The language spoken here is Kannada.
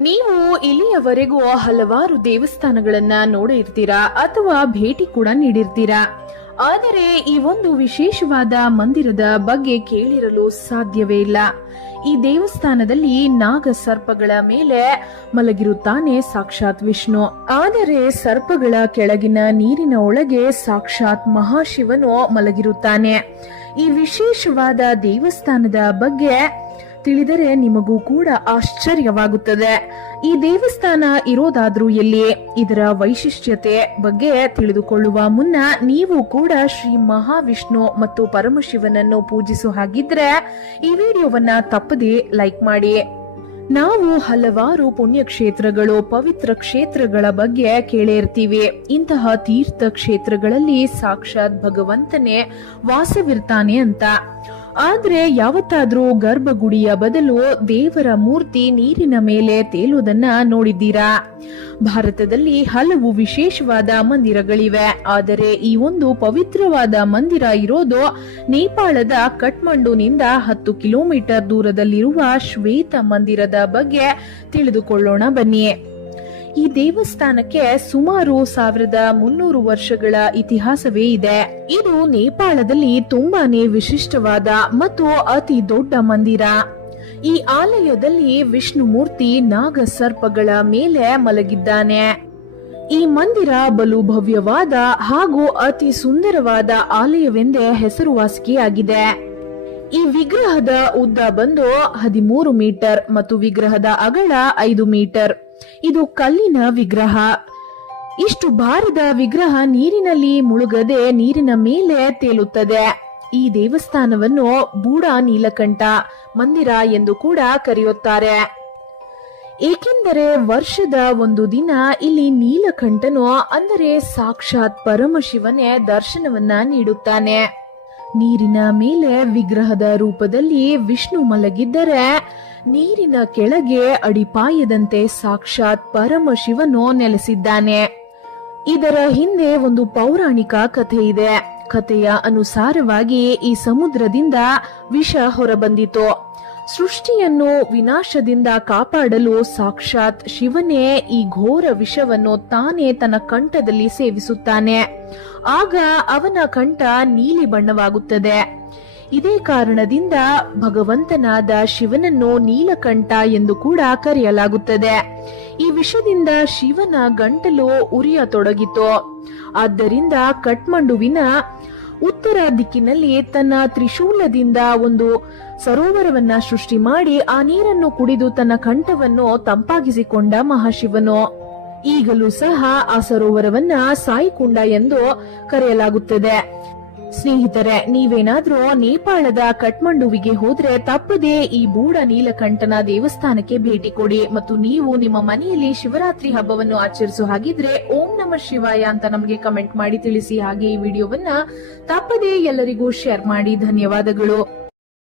ನೀವು ಇಲ್ಲಿಯವರೆಗೂ ಹಲವಾರು ದೇವಸ್ಥಾನಗಳನ್ನ ನೋಡಿರ್ತೀರಾ ಅಥವಾ ಭೇಟಿ ಕೂಡ ನೀಡಿರ್ತೀರಾ? ಆದರೆ ಈ ಒಂದು ವಿಶೇಷವಾದ ಮಂದಿರದ ಬಗ್ಗೆ ಕೇಳಿರಲು ಸಾಧ್ಯವೇ ಇಲ್ಲ. ಈ ದೇವಸ್ಥಾನದಲ್ಲಿ ನಾಗ ಸರ್ಪಗಳ ಮೇಲೆ ಮಲಗಿರುತ್ತಾನೆ ಸಾಕ್ಷಾತ್ ವಿಷ್ಣು. ಆದರೆ ಸರ್ಪಗಳ ಕೆಳಗಿನ ನೀರಿನ ಒಳಗೆ ಸಾಕ್ಷಾತ್ ಮಹಾಶಿವನು ಮಲಗಿರುತ್ತಾನೆ. ಈ ವಿಶೇಷವಾದ ದೇವಸ್ಥಾನದ ಬಗ್ಗೆ ತಿಳಿದರೆ ನಿಮಗೂ ಕೂಡ ಆಶ್ಚರ್ಯವಾಗುತ್ತದೆ. ಈ ದೇವಸ್ಥಾನ ಇರೋದಾದ್ರೂ ಎಲ್ಲಿ? ಇದರ ವೈಶಿಷ್ಟ್ಯತೆ ಬಗ್ಗೆ ತಿಳಿದುಕೊಳ್ಳುವ ಮುನ್ನ ನೀವು ಕೂಡ ಶ್ರೀ ಮಹಾವಿಷ್ಣು ಮತ್ತು ಪರಮಶಿವನನ್ನು ಪೂಜಿಸೋ ಹಾಗಿದ್ರೆ ಈ ವಿಡಿಯೋವನ್ನ ತಪ್ಪದೇ ಲೈಕ್ ಮಾಡಿ. ನಾವು ಹಲವಾರು ಪುಣ್ಯಕ್ಷೇತ್ರಗಳು ಪವಿತ್ರ ಕ್ಷೇತ್ರಗಳ ಬಗ್ಗೆ ಕೇಳಿರ್ತೀವಿ. ಇಂತಹ ತೀರ್ಥ ಕ್ಷೇತ್ರಗಳಲ್ಲಿ ಸಾಕ್ಷಾತ್ ಭಗವಂತನೇ ವಾಸವಿರ್ತಾನೆ ಅಂತ. ಆದ್ರೆ ಯಾವತ್ತಾದ್ರೂ ಗರ್ಭಗುಡಿಯ ಬದಲು ದೇವರ ಮೂರ್ತಿ ನೀರಿನ ಮೇಲೆ ತೇಲುವುದನ್ನ ನೋಡಿದ್ದೀರಾ? ಭಾರತದಲ್ಲಿ ಹಲವು ವಿಶೇಷವಾದ ಮಂದಿರಗಳಿವೆ. ಆದರೆ ಈ ಒಂದು ಪವಿತ್ರವಾದ ಮಂದಿರ ಇರೋದು ನೇಪಾಳದ ಕಠ್ಮಂಡುನಿಂದ ಹತ್ತು ಕಿಲೋಮೀಟರ್ ದೂರದಲ್ಲಿರುವ ಶ್ವೇತ ಮಂದಿರದ ಬಗ್ಗೆ ತಿಳಿದುಕೊಳ್ಳೋಣ ಬನ್ನಿ. ಈ ದೇವಸ್ಥಾನಕ್ಕೆ ಸುಮಾರು ಸಾವಿರದ ಮುನ್ನೂರು ವರ್ಷಗಳ ಇತಿಹಾಸವೇ ಇದೆ. ಇದು ನೇಪಾಳದಲ್ಲಿ ತುಂಬಾನೇ ವಿಶಿಷ್ಟವಾದ ಮತ್ತು ಅತಿ ದೊಡ್ಡ ಮಂದಿರ. ಈ ಆಲಯದಲ್ಲಿ ವಿಷ್ಣು ಮೂರ್ತಿ ನಾಗ ಸರ್ಪಗಳ ಮೇಲೆ ಮಲಗಿದ್ದಾನೆ. ಈ ಮಂದಿರ ಬಲು ಭವ್ಯವಾದ ಹಾಗೂ ಅತಿ ಸುಂದರವಾದ ಆಲಯವೆಂದೇ ಹೆಸರುವಾಸಿಕೆಯಾಗಿದೆ. ಈ ವಿಗ್ರಹದ ಉದ್ದ ಬಂದು ಹದಿಮೂರು ಮೀಟರ್ ಮತ್ತು ವಿಗ್ರಹದ ಅಗಲ ಐದು ಮೀಟರ್. ಇದು ಕಲ್ಲಿನ ವಿಗ್ರಹ. ಇಷ್ಟು ಭಾರದ ವಿಗ್ರಹ ನೀರಿನಲ್ಲಿ ಮುಳುಗದೆ ನೀರಿನ ಮೇಲೆ ತೇಲುತ್ತದೆ. ಈ ದೇವಸ್ಥಾನವನ್ನು ಬೂಡ ನೀಲಕಂಠ ಮಂದಿರ ಎಂದು ಕೂಡ ಕರೆಯುತ್ತಾರೆ. ಏಕೆಂದರೆ ವರ್ಷದ ಒಂದು ದಿನ ಇಲ್ಲಿ ನೀಲಕಂಠನು ಅಂದರೆ ಸಾಕ್ಷಾತ್ ಪರಮಶಿವನೇ ದರ್ಶನವನ್ನ ನೀಡುತ್ತಾನೆ. ನೀರಿನ ಮೇಲೆ ವಿಗ್ರಹದ ರೂಪದಲ್ಲಿ ವಿಷ್ಣು ಮಲಗಿದ್ದರೆ ನೀರಿನ ಕೆಳಗೆ ಅಡಿಪಾಯದಂತೆ ಸಾಕ್ಷಾತ್ ಪರಮಶಿವನು ನೆಲೆಸಿದ್ದಾನೆ. ಇದರ ಹಿಂದೆ ಒಂದು ಪೌರಾಣಿಕ ಕಥೆ ಇದೆ. ಕಥೆಯ ಅನುಸಾರವಾಗಿ ಈ ಸಮುದ್ರದಿಂದ ವಿಷ ಹೊರಬಂದಿತು. ಸೃಷ್ಟಿಯನ್ನು ವಿನಾಶದಿಂದ ಕಾಪಾಡಲು ಸಾಕ್ಷಾತ್ ಶಿವನೇ ಈ ಘೋರ ವಿಷವನ್ನು ತಾನೇ ತನ್ನ ಕಂಠದಲ್ಲಿ ಸೇವಿಸುತ್ತಾನೆ. ಆಗ ಅವನ ಕಂಠ ನೀಲಿ ಬಣ್ಣವಾಗುತ್ತದೆ. ಇದೇ ಕಾರಣದಿಂದ ಭಗವಂತನಾದ ಶಿವನನ್ನು ನೀಲಕಂಠ ಎಂದು ಕೂಡ ಕರೆಯಲಾಗುತ್ತದೆ. ಈ ವಿಷದಿಂದ ಶಿವನ ಗಂಟಲು ಉರಿಯತೊಡಗಿತು. ಆದ್ದರಿಂದ ಕಠ್ಮಂಡುವಿನ ಉತ್ತರ ದಿಕ್ಕಿನಲ್ಲಿ ತನ್ನ ತ್ರಿಶೂಲದಿಂದ ಒಂದು ಸರೋವರವನ್ನ ಸೃಷ್ಟಿ ಮಾಡಿ ಆ ನೀರನ್ನು ಕುಡಿದು ತನ್ನ ಕಂಠವನ್ನು ತಂಪಾಗಿಸಿಕೊಂಡ ಮಹಾಶಿವನು. ಈಗಲೂ ಸಹ ಆ ಸರೋವರವನ್ನ ಸಾಯಿಕುಂಡ ಎಂದು ಕರೆಯಲಾಗುತ್ತದೆ. ಸ್ನೇಹಿತರೆ, ನೀವೇನಾದ್ರೂ ನೇಪಾಳದ ಕಠ್ಮಂಡುವಿಗೆ ಹೋದ್ರೆ ತಪ್ಪದೇ ಈ ಬೂಡ ನೀಲಕಂಠನ ದೇವಸ್ಥಾನಕ್ಕೆ ಭೇಟಿ ಕೊಡಿ ಮತ್ತು ನೀವು ನಿಮ್ಮ ಮನೆಯಲ್ಲಿ ಶಿವರಾತ್ರಿ ಹಬ್ಬವನ್ನು ಆಚರಿಸೋ ಹಾಗಿದ್ರೆ ಓಂ ನಮ ಶಿವಾಯ ಅಂತ ನಮಗೆ ಕಮೆಂಟ್ ಮಾಡಿ ತಿಳಿಸಿ ಹಾಗೆ ಈ ವಿಡಿಯೋವನ್ನ ತಪ್ಪದೇ ಎಲ್ಲರಿಗೂ ಶೇರ್ ಮಾಡಿ. ಧನ್ಯವಾದಗಳು.